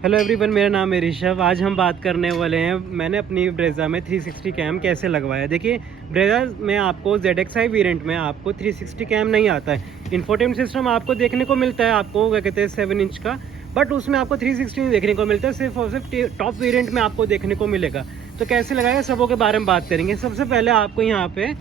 Hello everyone, मेरा नाम है ऋषभ। आज हम बात करने वाले हैं मैंने अपनी ब्रेजा में 360 कैम कैसे लगवाया। देखिए, ब्रेजा में आपको ZXi वेरिएंट में आपको 360 कैम नहीं आता है। इंफोटेनमेंट सिस्टम आपको देखने को मिलता है, आपको क्या कहते हैं 7 इंच का, बट उसमें आपको 360 नहीं देखने को मिलता है। सिर्फ और सिर्फ टॉप वेरिएंट में आपको देखने को मिलेगा। तो कैसे लगाया सबों के बारे में बात करेंगे। सबसे पहले आपको यहाँ पे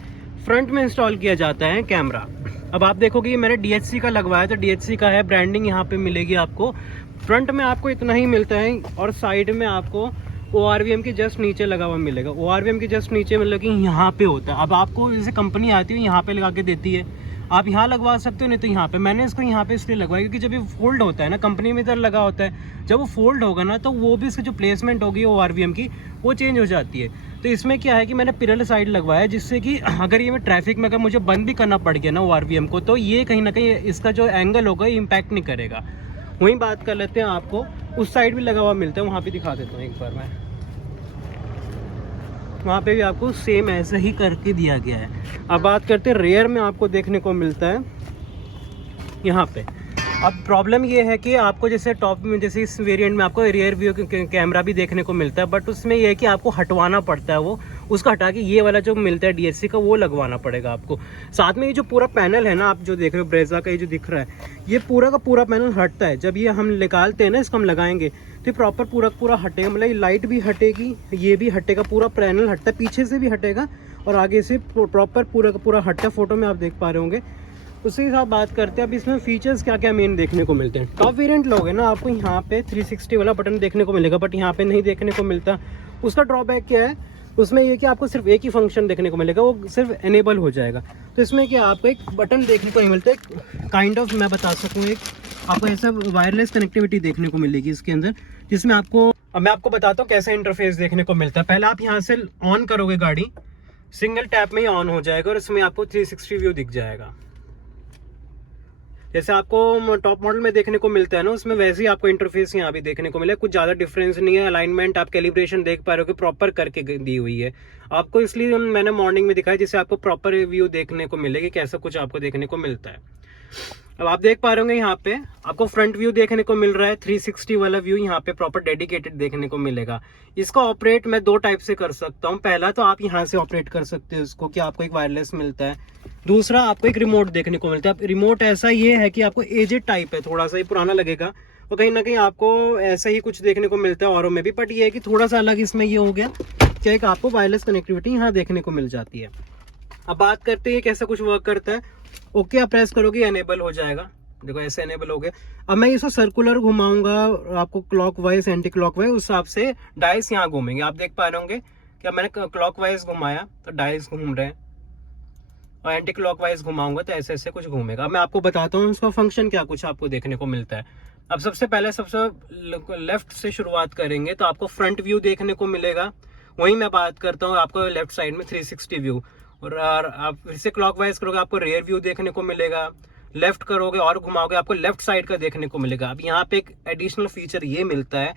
फ्रंट में इंस्टॉल किया जाता है कैमरा। अब आप देखोगे मैंने DHC का लगवाया, तो DHC का है, ब्रांडिंग यहाँ पे मिलेगी आपको। फ्रंट में आपको इतना ही मिलता है और साइड में आपको ORVM के जस्ट नीचे लगा हुआ मिलेगा। ORVM के जस्ट नीचे मतलब कि यहाँ पे होता है। अब आपको जैसे कंपनी आती है यहाँ पे लगा के देती है, आप यहाँ लगवा सकते हो, नहीं तो यहाँ पे। मैंने इसको यहाँ पे इसलिए लगवाया क्योंकि जब ये फोल्ड होता है ना, कंपनी में इधर लगा होता है, जब वो फोल्ड होगा ना तो वो भी इसकी जो प्लेसमेंट होगी ORVM की वो चेंज हो जाती है। तो इसमें क्या है कि मैंने पिरल साइड लगवाया, जिससे कि अगर ये मैं ट्रैफिक में अगर मुझे बंद भी करना पड़ गया ना ORVM को, तो ये कहीं ना कहीं इसका जो एंगल होगा ये इम्पैक्ट नहीं करेगा। वहीं बात कर लेते हैं, आपको उस साइड भी लगा हुआ मिलता है, वहाँ पे दिखा देता हूँ एक बार मैं। वहाँ पे भी आपको सेम ऐसा ही करके दिया गया है। अब बात करते हैं रेयर में आपको देखने को मिलता है यहाँ पे। अब प्रॉब्लम ये है कि आपको जैसे टॉप में जैसे इस वेरिएंट में आपको रियर व्यू कैमरा भी देखने को मिलता है, बट उसमें ये है कि आपको हटवाना पड़ता है, वो उसका हटा के ये वाला जो मिलता है DHC का वो लगवाना पड़ेगा आपको। साथ में ये जो पूरा पैनल है ना, आप जो देख रहे हो ब्रेजा का ये जो दिख रहा है, ये पूरा का पूरा पैनल हटता है। जब ये हम निकालते हैं ना, इसको हम लगाएंगे तो प्रॉपर पूरा हटेगा, मतलब लाइट भी हटेगी, ये भी हटेगा, पूरा पैनल हटता है, पीछे से भी हटेगा और आगे से प्रॉपर पूरा का पूरा हटता है। फोटो में आप देख पा रहे होंगे। उसी के साथ बात करते हैं अब इसमें फीचर्स क्या क्या मेन देखने को मिलते हैं। टॉप वेरिएंट लोगे ना, आपको यहाँ पे 360 वाला बटन देखने को मिलेगा, बट यहाँ पे नहीं देखने को मिलता। उसका ड्रॉबैक क्या है, उसमें ये कि आपको सिर्फ एक ही फंक्शन देखने को मिलेगा, वो सिर्फ एनेबल हो जाएगा। तो इसमें क्या आपको एक बटन देखने को नहीं मिलता है, काइंड ऑफ मैं बता सकूँ, एक आपको ऐसा वायरलेस कनेक्टिविटी देखने को मिलेगी इसके अंदर, जिसमें आपको, अब मैं आपको बताता हूँ कैसा इंटरफेस देखने को मिलता है। पहले आप यहाँ से ऑन करोगे गाड़ी, सिंगल टैप में ही ऑन हो जाएगा और इसमें आपको 360 व्यू दिख जाएगा। जैसे आपको टॉप मॉडल में देखने को मिलता है ना, उसमें वैसे ही आपको इंटरफेस यहाँ भी देखने को मिला है। कुछ ज़्यादा डिफरेंस नहीं है। अलाइनमेंट आप कैलिब्रेशन देख पा रहे हो कि प्रॉपर करके दी हुई है आपको, इसलिए मैंने मॉर्निंग में दिखाया, जिससे आपको प्रॉपर व्यू देखने को मिलेगी, कैसा कुछ आपको देखने को मिलता है। अब आप देख पा रहे होंगे यहाँ पे आपको फ्रंट व्यू देखने को मिल रहा है, 360 वाला व्यू यहाँ पे प्रॉपर डेडिकेटेड देखने को मिलेगा। इसका ऑपरेट मैं दो टाइप से कर सकता हूँ। पहला तो आप यहाँ से ऑपरेट कर सकते हो इसको, कि आपको एक वायरलेस मिलता है। दूसरा आपको एक रिमोट देखने को मिलता है। रिमोट ऐसा ये है कि आपको एजेड टाइप है, थोड़ा सा ही पुराना लगेगा, और कहीं ना कहीं आपको ऐसा ही कुछ देखने को मिलता है औरों में भी, बट ये है कि थोड़ा सा अलग इसमें ये हो गया क्या, एक आपको वायरलेस कनेक्टिविटी यहाँ देखने को मिल जाती है। अब बात करते हैं कैसा कुछ वर्क करता है। ओके आप प्रेस करोगे एनेबल हो जाएगा, देखो ऐसे एनेबल हो गया। अब मैं इसको सर्कुलर घुमाऊंगा, आपको क्लॉकवाइज एंटी क्लॉकवाइज उस हिसाब से डायस यहाँ घूमेंगे। आप देख पा रहे होंगे कि मैंने क्लॉकवाइज घुमाया तो डायस घूम रहे हैं, और एंटी क्लॉकवाइज घुमाऊंगा तो ऐसे ऐसे कुछ घूमेगा। अब मैं आपको बताता हूँ उसका फंक्शन क्या कुछ आपको देखने को मिलता है। अब सबसे पहले सबसे लेफ्ट से शुरुआत करेंगे तो आपको फ्रंट व्यू देखने को मिलेगा। वहीं मैं बात करता हूँ आपको लेफ्ट साइड में 360 व्यू, और आप फिर से क्लॉकवाइज करोगे आपको रेयर व्यू देखने को मिलेगा। लेफ्ट करोगे और घुमाओगे आपको लेफ्ट साइड का देखने को मिलेगा। अब यहाँ पे एक एडिशनल फीचर ये मिलता है,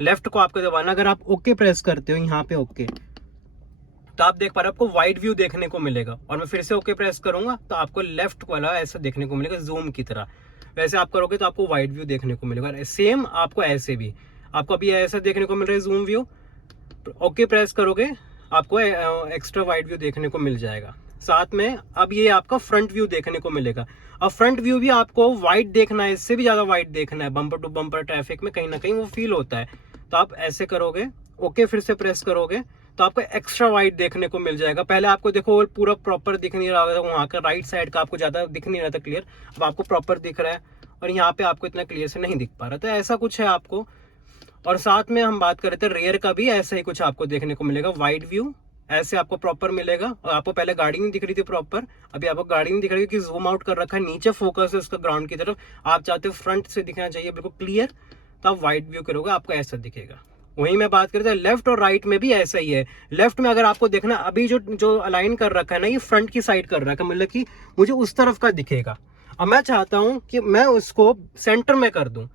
लेफ्ट को आपको दबाना, अगर आप ओके प्रेस करते हो यहाँ पे ओके, तो आप देख पा रहे हो आपको वाइड व्यू देखने को मिलेगा। और मैं फिर से ओके प्रेस करूंगा तो आपको लेफ्ट वाला ऐसा देखने को मिलेगा, जूम की तरह। वैसे आप करोगे तो आपको वाइड व्यू देखने को मिलेगा। सेम आपको ऐसे भी आपको अभी ऐसा देखने को मिल रहा है जूम व्यू, ओके प्रेस करोगे आपको एक्स्ट्रा वाइड व्यू देखने को मिल जाएगा। साथ में अब ये आपका फ्रंट व्यू देखने को मिलेगा। अब फ्रंट व्यू भी आपको वाइड देखना है, इससे भी ज्यादा वाइड देखना है, बम्पर टू बम्पर ट्रैफिक में कहीं ना कहीं वो फील होता है। तो आप ऐसे करोगे, ओके फिर से प्रेस करोगे तो आपको एक्स्ट्रा वाइड देखने को मिल जाएगा। पहले आपको देखो पूरा प्रॉपर दिख नहीं रहा था, वहाँ का राइट साइड का आपको ज्यादा दिख नहीं रहा था क्लियर, अब आपको प्रॉपर दिख रहा है, और यहाँ पे आपको इतना क्लियर से नहीं दिख पा रहा। तो ऐसा कुछ है आपको। और साथ में हम बात कर रहे थे रेयर का भी ऐसा ही कुछ आपको देखने को मिलेगा, वाइड व्यू ऐसे आपको प्रॉपर मिलेगा। और आपको पहले गाड़ी नहीं दिख रही थी प्रॉपर, अभी आपको गाड़ी नहीं दिख रही क्योंकि जूम आउट कर रखा है, नीचे फोकस है उसका ग्राउंड की तरफ। आप चाहते हो फ्रंट से दिखना चाहिए बिल्कुल क्लियर, तो आप वाइड व्यू करोगे आपको ऐसा दिखेगा। वहीं मैं बात करता हूँ लेफ्ट और राइट में भी ऐसा ही है। लेफ्ट में अगर आपको देखना, अभी जो अलाइन कर रखा है ना, ये फ्रंट की साइड कर रखा है, मतलब कि मुझे उस तरफ का दिखेगा। अब मैं चाहता हूँ कि मैं उसको सेंटर में कर दूं,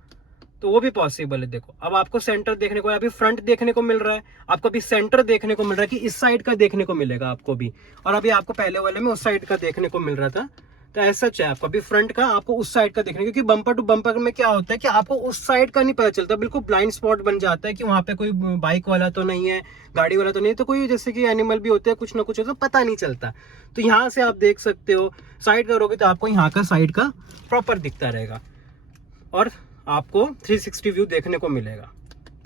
तो वो भी पॉसिबल है। देखो अब आपको सेंटर देखने को, अभी फ्रंट देखने को मिल रहा है, आपको अभी सेंटर देखने को मिल रहा है कि इस साइड का देखने को मिलेगा आपको भी, और अभी आपको पहले वाले में उस साइड का देखने को मिल रहा था। तो ऐसा चाहिए आपको। अभी फ्रंट का आपको उस साइड का देखना, क्योंकि बम्पर टू बम्पर में क्या होता है कि आपको उस साइड का नहीं पता चलता, बिल्कुल ब्लाइंड स्पॉट बन जाता है कि वहाँ पे कोई बाइक वाला तो नहीं है, गाड़ी वाला तो नहीं है, तो कोई जैसे कि एनिमल भी होते हैं, कुछ ना कुछ होता है, पता नहीं चलता। तो यहाँ से आप देख सकते हो, साइड करोगे तो आपको यहाँ का साइड का प्रॉपर दिखता रहेगा और आपको 360 व्यू देखने को मिलेगा।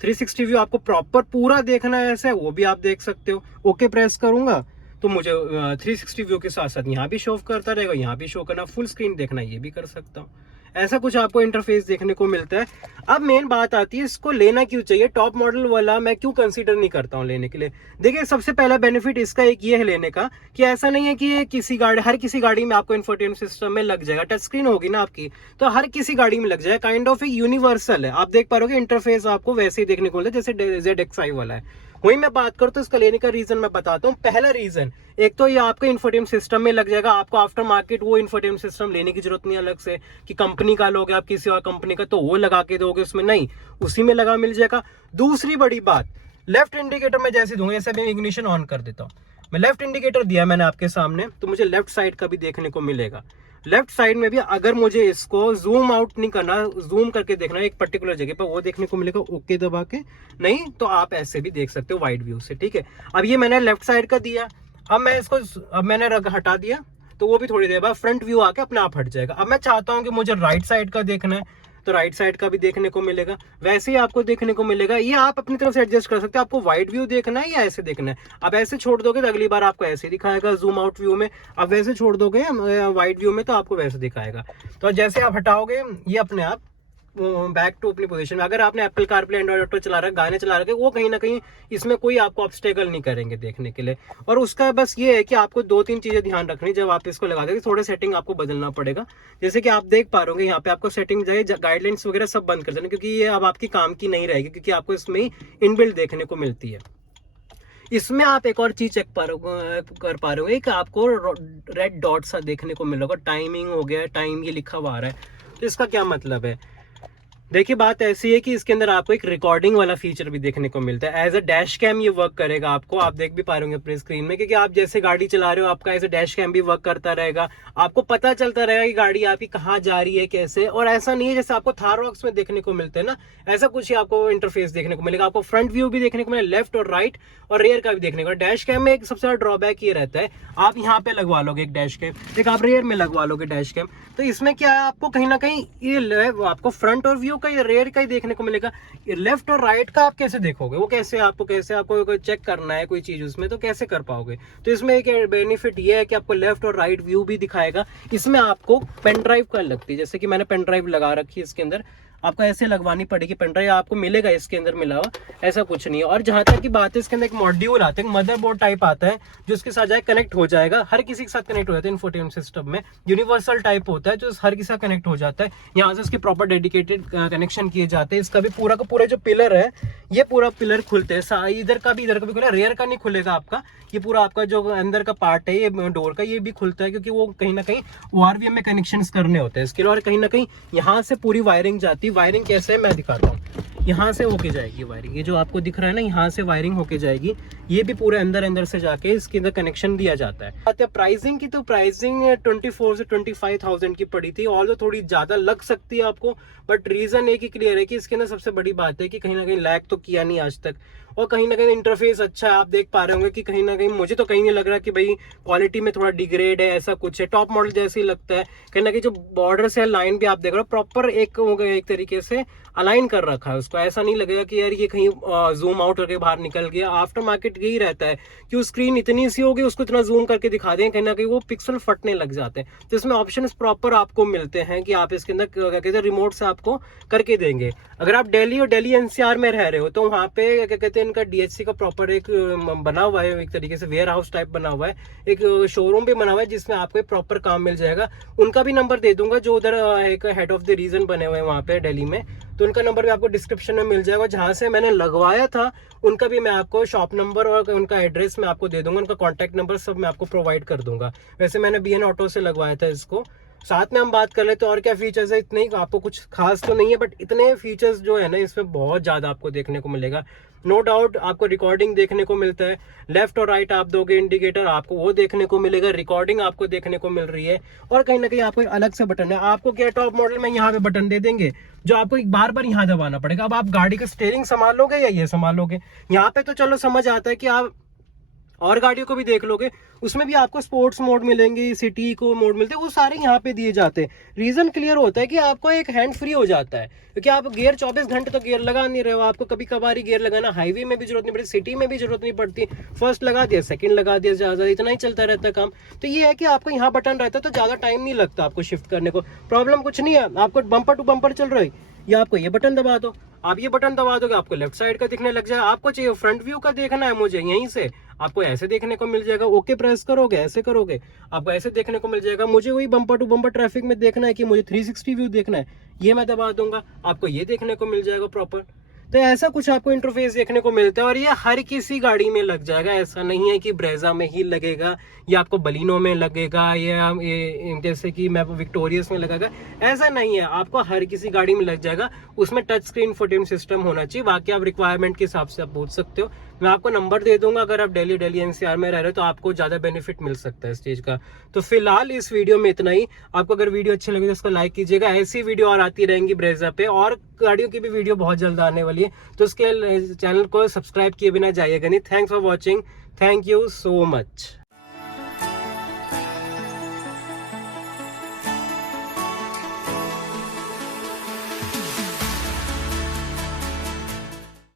360 व्यू आपको प्रॉपर पूरा देखना है ऐसे, वो भी आप देख सकते हो। ओके प्रेस करूंगा तो मुझे 360 व्यू के साथ साथ यहाँ भी शो करता रहेगा, यहाँ भी शो करना, फुल स्क्रीन देखना, ये भी कर सकता हूँ। ऐसा कुछ आपको इंटरफेस देखने को मिलता है। अब मेन बात आती है इसको लेना क्यों चाहिए, टॉप मॉडल वाला मैं क्यों कंसीडर नहीं करता हूँ लेने के लिए। देखिए सबसे पहला बेनिफिट इसका एक ये है लेने का कि ऐसा नहीं है कि ये किसी गाड़ी, हर किसी गाड़ी में आपको इंफोटेनमेंट सिस्टम में लग जाएगा, टच स्क्रीन होगी ना आपकी, तो हर किसी गाड़ी में लग जाएगा, काइंड ऑफ यूनिवर्सल है। आप देख पा रहे हो इंटरफेस आपको वैसे ही देखने को मिलता है जैसे ZXi वाला है। वही मैं बात करूँ तो इसका लेने का रीजन मैं बताता हूँ। पहला रीजन, एक तो ये आपका इंफोटेनमेंट सिस्टम में लग जाएगा, आपको आफ्टर मार्केट वो इंफोटेनमेंट सिस्टम लेने की जरूरत नहीं अलग से कि कंपनी का लोगे आप किसी और कंपनी का तो वो लगा के दोगे, उसमें नहीं, उसी में लगा मिल जाएगा। दूसरी बड़ी बात, लेफ्ट इंडिकेटर में जैसे दूंगा, जैसे मैं इग्निशन ऑन कर देता हूँ, मैं लेफ्ट इंडिकेटर दिया मैंने आपके सामने, तो मुझे लेफ्ट साइड का भी देखने को मिलेगा। लेफ्ट साइड में भी अगर मुझे इसको जूम आउट नहीं करना, जूम करके देखना एक पर्टिकुलर जगह पर, वो देखने को मिलेगा ओके दबा के, नहीं तो आप ऐसे भी देख सकते हो वाइड व्यू से, ठीक है। अब ये मैंने लेफ्ट साइड का दिया, अब मैं इसको, अब मैंने हटा दिया तो वो भी थोड़ी देर बाद फ्रंट व्यू आके अपने आप हट जाएगा। अब मैं चाहता हूं कि मुझे राइट साइड का देखना है तो राइट साइड का भी देखने को मिलेगा, वैसे ही आपको देखने को मिलेगा। ये आप अपनी तरफ से एडजस्ट कर सकते हैं, आपको वाइड व्यू देखना है या ऐसे देखना है। अब ऐसे छोड़ दोगे तो अगली बार आपको ऐसे दिखाएगा जूम आउट व्यू में, अब वैसे छोड़ दोगे वाइड व्यू में तो आपको वैसे दिखाएगा। तो जैसे आप हटाओगे ये अपने आप बैक टू अपनी पोजीशन में। अगर आपने एप्पल कारप्ले, एंड्रॉइड ऑटो चला रहा है, गाने चला रहे, वो कहीं ना कहीं इसमें कोई आपको ऑब्स्टेकल नहीं करेंगे देखने के लिए। और उसका बस ये है कि आपको 2-3 चीजें ध्यान रखनी जब आप इसको लगा देंगे, थोड़े सेटिंग आपको बदलना पड़ेगा। जैसे कि आप देख पा रहे हो यहाँ पे आपको सेटिंग जाए, गाइडलाइंस वगैरह सब बंद कर देना, क्योंकि ये अब आपकी काम की नहीं रहेगी, क्योंकि आपको इसमें इनबिल्ट देखने को मिलती है। इसमें आप एक और चीज चेक कर पा रहे हो कि आपको रेड डॉट सा देखने को मिलेगा, टाइमिंग हो गया, टाइम ये लिखा हुआ आ रहा है। तो इसका क्या मतलब है, देखिए बात ऐसी है कि इसके अंदर आपको एक रिकॉर्डिंग वाला फीचर भी देखने को मिलता है। एज अ डैश कैम ये वर्क करेगा आपको, आप देख भी पा रहे होंगे अपने स्क्रीन में, क्योंकि आप जैसे गाड़ी चला रहे हो आपका एज अ डैश कैम भी वर्क करता रहेगा, आपको पता चलता रहेगा कि गाड़ी आपकी कहाँ जा रही है कैसे। और ऐसा नहीं है जैसे आपको थार रॉक्स में देखने को मिलते हैं ना, ऐसा कुछ ही आपको इंटरफेस देखने को मिलेगा। आपको फ्रंट व्यू भी देखने को मिलेगा, लेफ्ट और राइट और रेयर का भी देखने को। डैश कैम में एक सबसे बड़ा ड्रॉबैक ये रहता है, आप यहाँ पे लगवा लोगे एक डैश कैम, एक आप रेयर में लगवा लोगे डैश कैम, तो इसमें क्या है आपको कहीं ना कहीं ये आपको फ्रंट और व्यू का या रेयर का ही देखने को मिलेगा। लेफ्ट और राइट का आप कैसे देखोगे, वो कैसे आपको चेक करना है कोई चीज उसमें, तो कैसे कर पाओगे। तो इसमें एक बेनिफिट ये है कि आपको लेफ्ट और राइट व्यू भी दिखाएगा। इसमें आपको पेन ड्राइव कर लगती है, जैसे कि मैंने पेन ड्राइव लगा रखी है इसके अंदर, आपको ऐसे लगवानी पड़ेगी पेन ड्राइव, आपको मिलेगा इसके अंदर मिला हुआ, ऐसा कुछ नहीं है। और जहां तक की बात है, इसके अंदर एक मॉड्यूल आता है, मदरबोर्ड टाइप आता है जो इसके साथ जाए कनेक्ट हो जाएगा, हर किसी के साथ कनेक्ट हो जाता है। इंफोटेनमेंट सिस्टम में यूनिवर्सल टाइप होता है जो हर किसी का कनेक्ट हो जाता है। यहाँ से इसके प्रॉपर डेडिकेटेड कनेक्शन किए जाते हैं। इसका भी पूरा का पूरा जो पिलर है, ये पूरा पिलर खुलते हैं, इधर का भी खुलेगा, रेयर का नहीं खुलेगा आपका, ये पूरा आपका जो अंदर का पार्ट है ये डोर का, ये भी खुलता है, क्योंकि वो कहीं ना कहीं ORVM में कनेक्शंस करने होते हैं इसके लिए। और कहीं ना कहीं यहाँ से पूरी वायरिंग जाती है। वायरिंग कैसे है मैं दिखाता हूँ, यहाँ से होके जाएगी वायरिंग, ये जो आपको दिख रहा है ना, यहाँ से वायरिंग होके जाएगी, ये भी पूरे अंदर से जाके इसके अंदर कनेक्शन दिया जाता है। बात है प्राइसिंग की, तो प्राइसिंग 24 से 25,000 की पड़ी थी, ऑल्दो थोड़ी ज्यादा लग सकती है आपको, बट रीजन एक ही क्लियर है कि इसके अंदर सबसे बड़ी बात है कि कहीं ना कहीं लैग तो किया नहीं आज तक, और कहीं ना कहीं इंटरफेस अच्छा है। आप देख पा रहे होंगे कि कहीं ना कहीं मुझे तो कहीं नहीं लग रहा कि भाई क्वालिटी में थोड़ा डिग्रेड है, ऐसा कुछ है, टॉप मॉडल जैसे ही लगता है। कहीं ना कहीं जो बॉर्डर से लाइन भी आप देख रहे हो प्रॉपर एक तरीके से अलाइन कर रखा है उसको, ऐसा नहीं लगेगा कि यार ये कहीं जूम आउट करके बाहर निकल गया। आफ्टर मार्केट यही रहता है कि वो स्क्रीन इतनी सी होगी, उसको इतना जूम करके दिखा दें, कहीं ना कहीं वो पिक्सल फटने लग जाते हैं। तो इसमें ऑप्शन प्रॉपर आपको मिलते हैं कि आप इसके अंदर क्या कहते हैं रिमोट से आपको करके देंगे। अगर आप दिल्ली और दिल्ली NCR में रह रहे हो तो वहाँ पे क्या कहते हैं इनका DHC का प्रॉपर एक बना हुआ है, एक तरीके से वेयर हाउस टाइप बना हुआ है, एक शोरूम भी बना हुआ है जिसमें आपको प्रॉपर काम मिल जाएगा। उनका भी नंबर दे दूंगा, जो उधर एक हेड ऑफ द रीजन बने हुए हैं वहाँ पे दिल्ली में, तो उनका नंबर भी आपको डिस्क्रिप्शन में मिल जाएगा। जहाँ से मैंने लगवाया था उनका भी मैं आपको शॉप नंबर और उनका एड्रेस मैं आपको दे दूंगा, उनका कॉन्टैक्ट नंबर सब मैं आपको प्रोवाइड कर दूंगा। वैसे मैंने BN ऑटो से लगवाया था इसको, साथ में हम बात कर लेते हैं और क्या फीचर्स है। इतने ही, आपको कुछ खास तो नहीं है बट इतने फीचर्स जो है ना इसमें बहुत ज़्यादा आपको देखने को मिलेगा। नो डाउट आपको रिकॉर्डिंग देखने को मिलता है, लेफ्ट और राइट आप दोगे इंडिकेटर, आपको वो देखने को मिलेगा, रिकॉर्डिंग आपको देखने को मिल रही है। और कहीं ना कहीं आपको एक अलग से बटन है, आपको क्या टॉप मॉडल में यहाँ पे बटन दे देंगे जो आपको एक बार बार यहाँ दबाना पड़ेगा। अब आप गाड़ी का स्टीयरिंग संभालोगे या ये संभालोगे, यहाँ पे तो चलो समझ आता है कि आप और गाड़ियों को भी देख लोगे, उसमें भी आपको स्पोर्ट्स मोड मिलेंगे, सिटी को मोड मिलते हैं, वो सारे यहाँ पे दिए जाते हैं। रीजन क्लियर होता है कि आपको एक हैंड फ्री हो जाता है, क्योंकि आप गियर 24 घंटे तो गियर लगा नहीं रहे हो, आपको कभी कभार ही गियर लगाना, हाईवे में भी जरूरत नहीं पड़ती, सिटी में भी जरूरत नहीं पड़ती, फर्स्ट लगा दिया सेकंड लगा दिया, ज्यादा इतना ही चलता रहता है काम। तो ये है कि आपको यहाँ बटन रहता है तो ज्यादा टाइम नहीं लगता आपको शिफ्ट करने को, प्रॉब्लम कुछ नहीं है। आपको बम्पर टू बम्पर चल रहा है, या आपको ये बटन दबा दो, आप ये बटन दबा दोगे आपको लेफ्ट साइड का दिखने लग जाएगा। आपको चाहिए फ्रंट व्यू का देखना है मुझे, यहीं से आपको ऐसे देखने को मिल जाएगा, ओके प्रेस करोगे ऐसे करोगे आपको ऐसे देखने को मिल जाएगा। मुझे वही बम्पर टू बम्पर ट्रैफिक में देखना है कि मुझे 360 व्यू देखना है, ये मैं दबा दूंगा, आपको ये देखने को मिल जाएगा प्रॉपर। तो ऐसा कुछ आपको इंटरफेस देखने को मिलता है, और ये हर किसी गाड़ी में लग जाएगा। ऐसा नहीं है कि ब्रेजा में ही लगेगा या आपको बलिनो में लगेगा या जैसे कि मैं विक्टोरियस में लगेगा, ऐसा नहीं है, आपको हर किसी गाड़ी में लग जाएगा। उसमें टच स्क्रीन इंफोटेनमेंट सिस्टम होना चाहिए, बाकी आप रिक्वायरमेंट के हिसाब से आप पूछ सकते हो। मैं आपको नंबर दे दूंगा, अगर आप दिल्ली एनसीआर में रह रहे हो तो आपको ज्यादा बेनिफिट मिल सकता है इस चीज का। तो फिलहाल इस वीडियो में इतना ही। आपको अगर वीडियो अच्छी लगे तो उसको लाइक कीजिएगा, ऐसी वीडियो और आती रहेंगी ब्रेजा पे, और गाड़ियों की भी वीडियो बहुत जल्द आने वाली है, तो उसके चैनल को सब्सक्राइब किए बिना जाइएगा नहीं। Thanks for watching, thank you so much.